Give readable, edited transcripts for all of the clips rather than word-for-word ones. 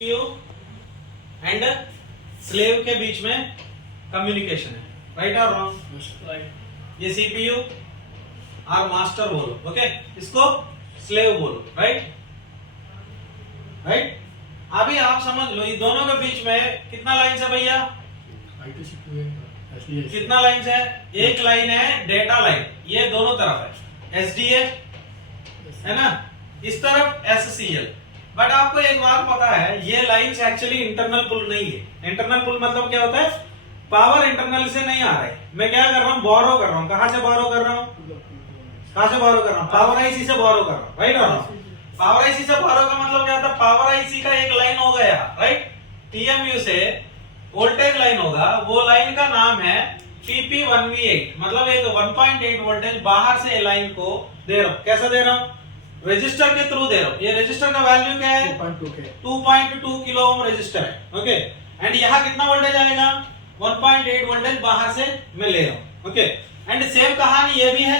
CPU and slave के बीच में communication है, राइट और रॉन्ग? ये सीपीयू और मास्टर बोलो, ओके, इसको स्लेव बोलो, राइट? राइट। अभी आप समझ लो ये दोनों के बीच में कितना लाइन्स है भैया? कितना लाइन्स है? एक लाइन है डेटा लाइन, ये दोनों तरफ है, एसडीए है ना, इस तरफ एससीएल। बट आपको एक बात पता है, ये लाइन्स एक्चुअली इंटरनल पुल नहीं है। इंटरनल पुल मतलब क्या होता है? पावर इंटरनल से नहीं आ रहा है। मैं क्या कर रहा हूँ? बोरो कर रहा हूँ। कहां से बोरो कर रहा हूँ? कहां से बोरो कर रहा हूँ? पावर आईसी से बोरो कर रहा हूँ, राइट और पावर आईसी से बोरो का मतलब क्या होता है? पावर आईसी का एक लाइन हो गया, राइट? टीएमयू से वोल्टेज लाइन होगा, वो लाइन का नाम है PP1V8, मतलब एक 1.8 वोल्टेज बाहर से लाइन को दे रहा हूं। कैसा दे रहा हूं? रजिस्टर के थ्रू दे रहा हूं। ये रजिस्टर का वैल्यू क्या है? 2.2 किलो ओम रजिस्टर है, ओके। एंड यहाँ कितना वोल्टेज आएगा? 1.8 वोल्टेज बाहर से मैं ले रहा हूं, ओके। एंड सेम कहानी ये भी है,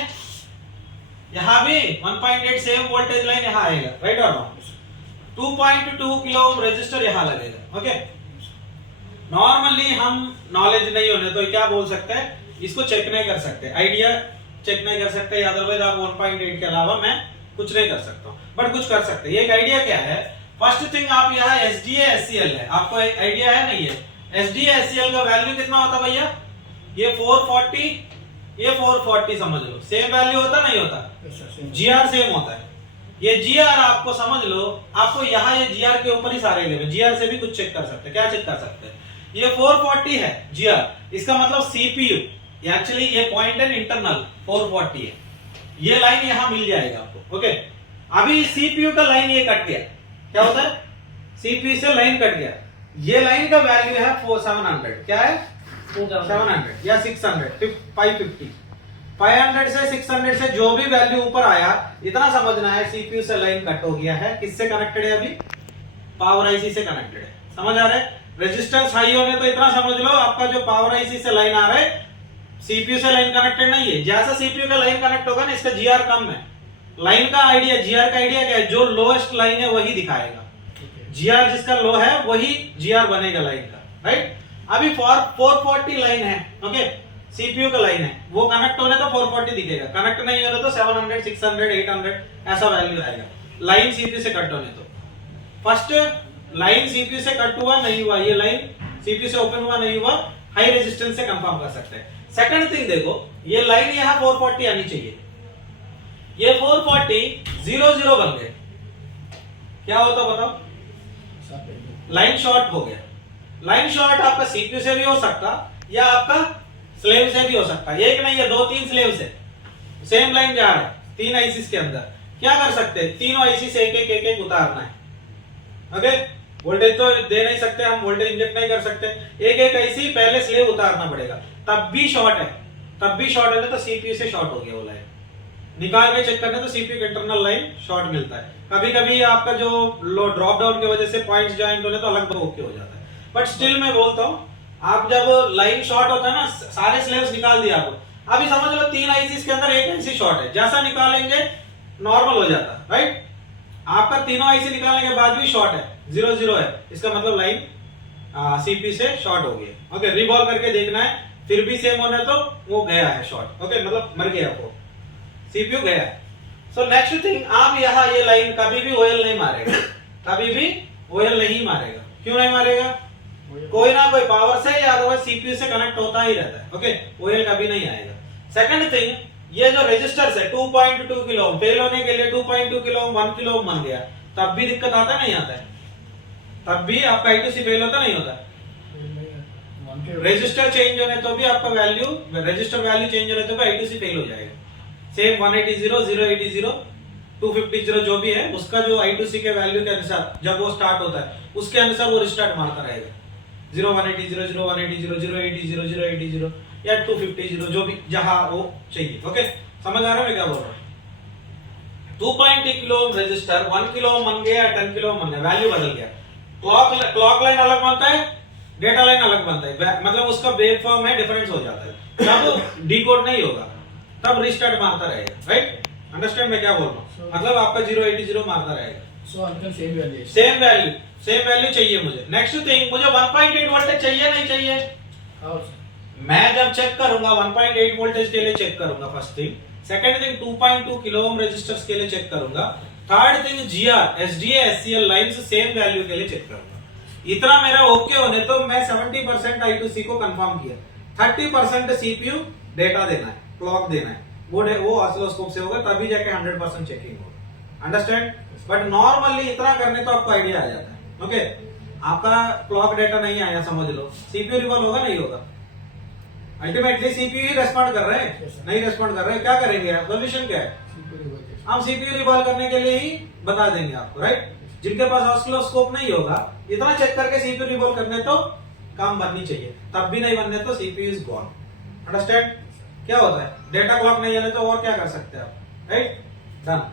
यहाँ भी 1.8 सेम वोल्टेज लाइन यहाँ आएगा, राइट और नॉट? 2.2 किलो ओम रजिस्टर यहाँ लगेगा, ओके। नॉर्मली हम नॉलेज नहीं होने तो क्या बोल सकते हैं, इसको चेक नहीं कर सकते, आइडिया चेक नहीं कर सकते, अदरवाइज आप 1.8 के अलावा मैं कुछ नहीं कर सकता हूं, बट कुछ कर सकते हैं। ये एक आइडिया क्या है? फर्स्ट थिंग, आप यहाँ एसडीए एससीएल है, आपको एक आइडिया है नहीं है? एसडीए एससीएल का वैल्यू कितना होता भैया? ये 440, ये 440 समझ लो, सेम वैल्यू होता नहीं होता? जीआर सेम होता है। ये जीआर आपको समझ लो, आपको यहाँ ये जीआर के ऊपर ही सारे लेवे, जीआर से भी कुछ चेक कर सकते हैं। क्या चेक कर सकते हैं? ये 440 है जीआर, इसका मतलब सीपीयू, एक्चुअली ये पॉइंट है इंटरनल 440 है, ये लाइन यहां मिल जाएगा आपको, ओके। अभी सीपीयू का लाइन ये कट गया, क्या होता है? सीपीयू से लाइन कट गया, ये लाइन का वैल्यू है 700, क्या है? 700 या 600, 550, 500 से 600 से जो भी वैल्यू ऊपर आया, इतना समझना है सीपीयू से लाइन कट हो गया है। किससे कनेक्टेड है? अभी पावर आईसी से कनेक्टेड है, समझ आ रहा है? रेजिस्टेंस हाई होने तो इतना समझ लो, आपका जो पावर आईसी से लाइन आ रहा है, सीपीयू से लाइन कनेक्टेड नहीं है। जैसा सीपीयू का लाइन कनेक्ट होगा ना, इसका जीआर कम है। लाइन का आइडिया, जीआर का आइडिया क्या है? जो लोएस्ट लाइन है वही दिखाएगा, जीआर जिसका लो है वही जीआर बनेगा लाइन का, राइट? अभी 440 लाइन है, ओके, सीपीयू का लाइन है, वो कनेक्ट होने तो 440 दिखेगा, कनेक्ट नहीं होने तो 700, 600, 800 ऐसा वैल्यू आएगा, लाइन सीपीयू से कट होने तो। फर्स्ट लाइन सीपीयू से कट हुआ नहीं हुआ, ये लाइन सीपीयू से ओपन हुआ नहीं हुआ, हाई रेजिस्टेंस से कंफर्म कर सकते हैं। सेकंड थिंग देखो, ये लाइन यहाँ 440 आनी चाहिए, ये 440 00 बन गए, क्या होता बताओ? लाइन शॉर्ट हो गया। लाइन शॉर्ट आपका सीपीयू से भी हो सकता या आपका स्लेव से भी हो सकता, एक नहीं है, 2-3 स्लेव से सेम लाइन जा रहा है 3 आईसीस के अंदर। क्या कर सकते हैं? तीनों आईसी से एक उतारना है, ओके। वोल्टेज तो दे नहीं सकते हम, वोल्टेज इंजेक्ट नहीं कर सकते, एक आईसी पहले स्लेव उतारना पड़ेगा, तब भी शॉर्ट है, तब भी शॉर्ट है तो सीपीयू से शॉर्ट हो गया वो लाइन, निकाल के चेक करने तो सीपीयू इंटरनल लाइन शॉर्ट मिलता है। कभी कभी आपका जो लो ड्रॉप डाउन की वजह से पॉइंट्स ज्वाइंट होने तो अलग ओके हो जाता है, बट स्टिल मैं बोलता हूं, आप जब लाइन शॉर्ट होता है ना, सारे स्लेव्स निकाल दिया आपको, अभी समझ लो 3 आईसीस के अंदर एक आईसी शॉर्ट है, जैसा निकालेंगे नॉर्मल हो जाता, राइट? आपका तीनों आईसी निकालने के बाद भी शॉर्ट है, 0-0 है, इसका मतलब लाइन सीपी से शॉर्ट हो गई, ओके। रिवॉल्व करके देखना है, फिर भी सेम होना तो वो गया है शॉर्ट, ओके, मतलब मर गया वो, सीपीयू गया है। सो नेक्स्ट थिंग, आप यहाँ ये लाइन कभी भी ओएल नहीं मारेगा, कभी भी ओएल नहीं मारेगा। क्यों नहीं मारेगा? कोई ना कोई पावर से या अदरवाइज सीपीयू से कनेक्ट होता ही रहता है, ओके, ओएल कभी नहीं आएगा। सेकंड थिंग, ये जो रजिस्टर्स है 2.2 किलो ओम, फेल होने के लिए 2.2 किलो ओम 1 किलो ओम बन गया, तब भी दिक्कत आता नहीं आता है? तब भी आपका I2C फेल होता नहीं होता? रजिस्टर चेंज होने तो भी आपका वैल्यू, रजिस्टर वैल्यू चेंज होने तो भी I2C फेल हो जाएगा। सेम 180, 080, 250 जो भी है, उसका जो I2C के वैल्यू के अनुसार जब वो स्टार्ट होता है उसके अनुसार वो रिस्टार्ट मारता रहेगा, 0180, 0180, 080, 080 या 250 जो भी जहां वो चाहिए, ओके। समझ आ रहा है मैं क्या बोल रहा हूँ? 2.2 kilo ohm resistor 1 kilo ohm बन गया, 10 किलो ओम बन गया, वैल्यू बदल गया। क्लॉक लाइन अलग बनता है, डेटा लाइन अलग बनता है, मतलब उसका वेव फॉर्म है डिफरेंस हो जाता है, तब डिकोड नहीं होगा, तब रिस्टार्ट मारता रहेगा, राइट? अंडरस्टैंड मैं क्या बोल रहा हूँ? मतलब आपका 080 मारता रहेगा। So until same value. Same value चाहिए मुझे। नेक्स्ट थिंग, मुझे 1.8 वोल्टेज चाहिए नहीं चाहिए? How? मैं जब चेक करूंगा 1.8 वोल्टेज के लिए चेक करूंगा first thing. Second thing 2.2 kilo ohm resistors के लिए चेक करूंगा। थर्ड थिंग जीआर SDA SCL lines same value के लिए चेक करूंगा। इतना मेरा ओके होने तो मैं 70% I2C को कंफर्म किया, 30% सीपीयू डेटा देना है, क्लॉक देना है, वो ऑसिलोस्कोप से होगा, तभी जाके 100% चेकिंग होगा। अंडरस्टैंड? बट नॉर्मली इतना करने तो आपको आइडिया आ जाता है। ओके, आपका क्लॉक डेटा नहीं आया समझ लो, सीपीयू रिवॉल्व होगा नहीं होगा? अल्टीमेटली सीपीयू ही रेस्पॉन्ड कर रहे हैं, नहीं रेस्पॉन्ड कर रहे हैं, क्या करेंगे आप? सोल्यूशन क्या है? हम सीपीयू रिवॉल्व करने के लिए ही बता देंगे आपको, राइट? जिनके पास ऑसिलोस्कोप नहीं होगा, इतना चेक करके सीपीयू रिवॉल्व करने तो काम बननी चाहिए, तब भी नहीं बनने तो सीपीयू इज गॉन। अंडरस्टैंड? क्या होता है, डेटा क्लॉक नहीं आने तो और क्या कर सकते हैं आप, राइट? डन।